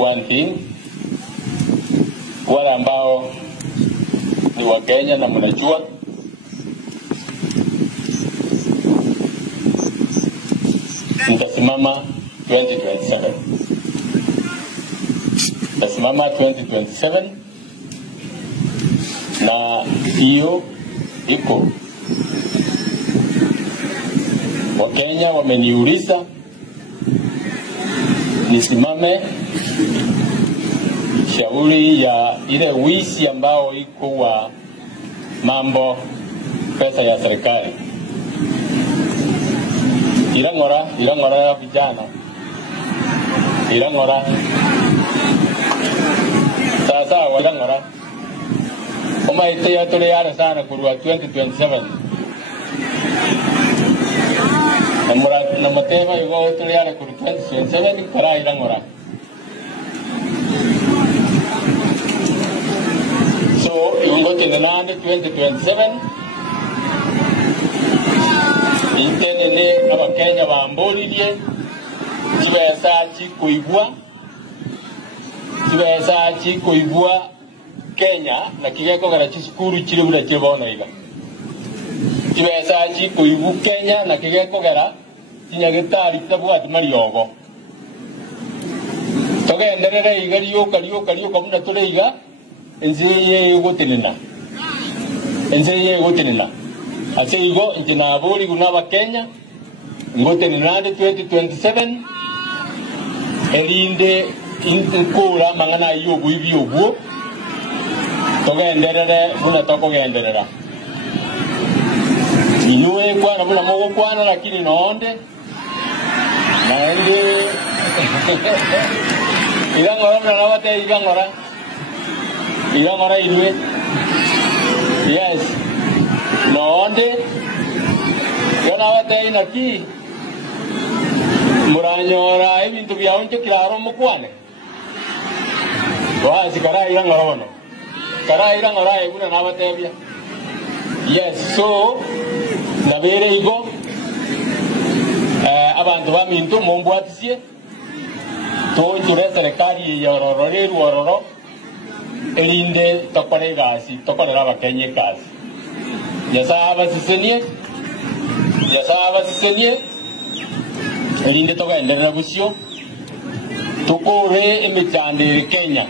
one thing, wale ambao ni wa Kenya na mnajua nitasimama 2027. Nitasimama 2027 na hiyo iko. Wakenya wameniuliza nisimame shauri ya ile wizi ambao iko wa mambo pesa ya serikali. Ilangora ya vijana. Ilangora. Sasa ilangora. Kama ite ya tole sana kurua 2027. Na matema yuko tole yale kuru 2027 kara ilangora. So you go to the land 2027. Intendele Abakenya bambolilie tibesa kuibua Kenya na kigeko gara chiskuru chile bula chibona iga tibesa kuibu Kenya na kigeko gara tinyagitari tabu atmariogo togenderere igariyo kariyo kamuna tureiga enziye gotenena Aseigo intinaburi kunaba Kenya ngote ni nade 2027 elinde inkura mangana yobu ibyobu togenderere buna tokogenderera niwe kwana buna mogo kwana lakini noonde naende ilangora na wate ilangora ilwe yes noonde yana wate inaki muranyora ibintu byaonje kiraro mukwane wazi kara ilangora ibuna na wate bya yes so nabere igo abantu bamintu mumbwatisie to ture serikali ya ororo elinde tokorera Abakenya kazi Yasaba sisenie elinde togenderera busio tukore emichandire Kenya